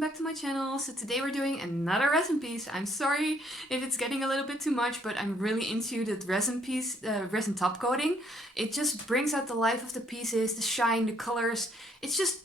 welcome back to my channel. So today we're doing another resin piece. I'm sorry if it's getting a little bit too much, but I'm really into the resin piece, resin top coating. It just brings out the life of the pieces, the shine, the colors. It's just,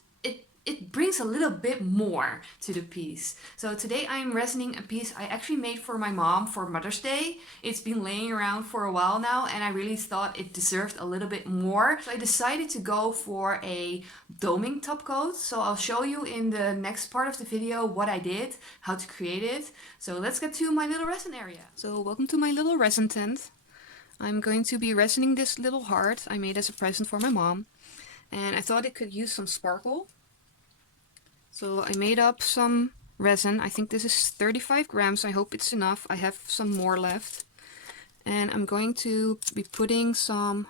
it brings a little bit more to the piece. So today I'm resining a piece I actually made for my mom for Mother's Day. It's been laying around for a while now and I really thought it deserved a little bit more. So I decided to go for a doming top coat. So I'll show you in the next part of the video what I did, how to create it. So let's get to my little resin area. So welcome to my little resin tent. I'm going to be resining this little heart I made as a present for my mom. And I thought it could use some sparkle. So I made up some resin. I think this is 35 grams. I hope it's enough. I have some more left. And I'm going to be putting some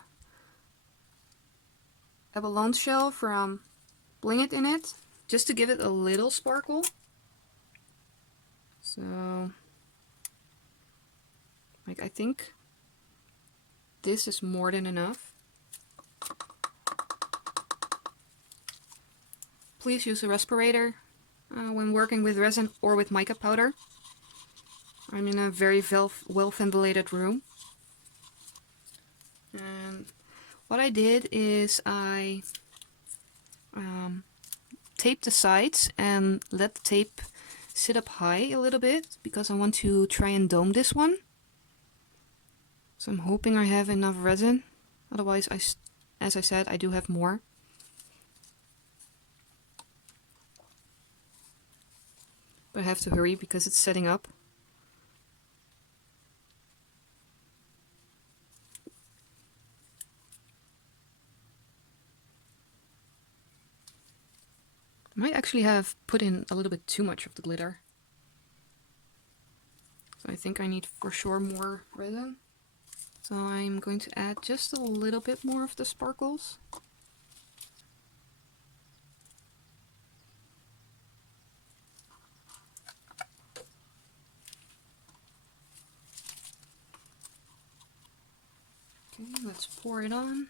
Abalone Shell from Bling in it, just to give it a little sparkle. So, like, I think this is more than enough. Please use a respirator when working with resin or with mica powder. I'm in a very well ventilated room. And what I did is I taped the sides and let the tape sit up high a little bit because I want to try and dome this one. So I'm hoping I have enough resin. Otherwise, as I said, I do have more. But I have to hurry because it's setting up. I might actually have put in a little bit too much of the glitter. So I think I need for sure more resin. So I'm going to add just a little bit more of the sparkles. Okay, let's pour it on.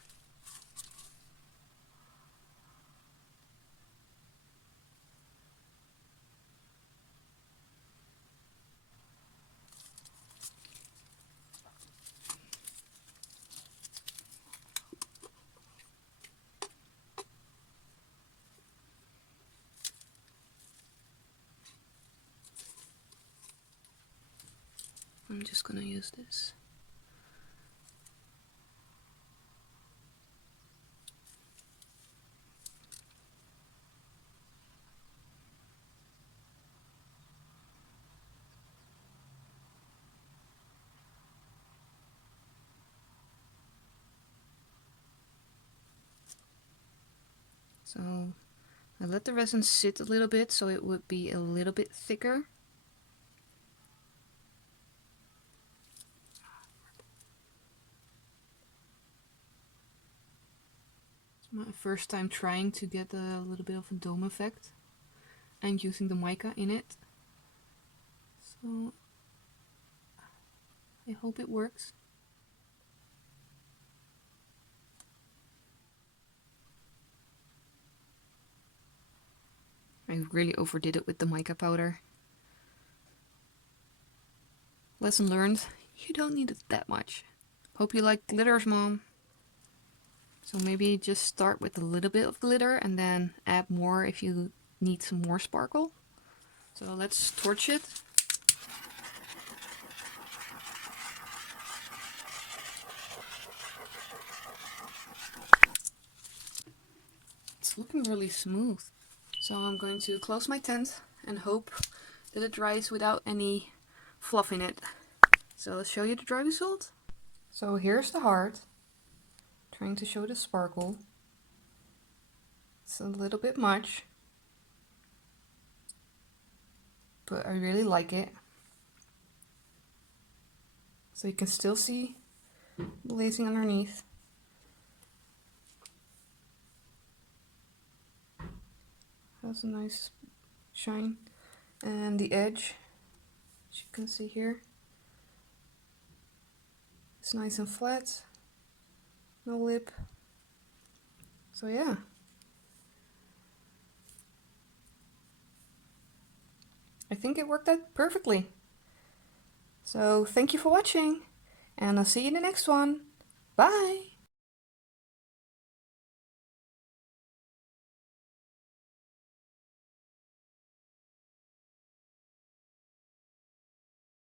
I'm just gonna use this. So I let the resin sit a little bit so it would be a little bit thicker. It's my first time trying to get a little bit of a dome effect and using the mica in it. So I hope it works. I really overdid it with the mica powder. Lesson learned, you don't need it that much. Hope you like glitters, Mom. So maybe just start with a little bit of glitter and then add more if you need some more sparkle. So let's torch it. It's looking really smooth. So I'm going to close my tent and hope that it dries without any fluff in it. So let's show you the dry result. So here's the heart. Trying to show the sparkle. It's a little bit much, but I really like it. So you can still see blazing underneath. Has a nice shine, and the edge, as you can see here, it's nice and flat, no lip. So yeah, I think it worked out perfectly. So thank you for watching, and I'll see you in the next one. Bye!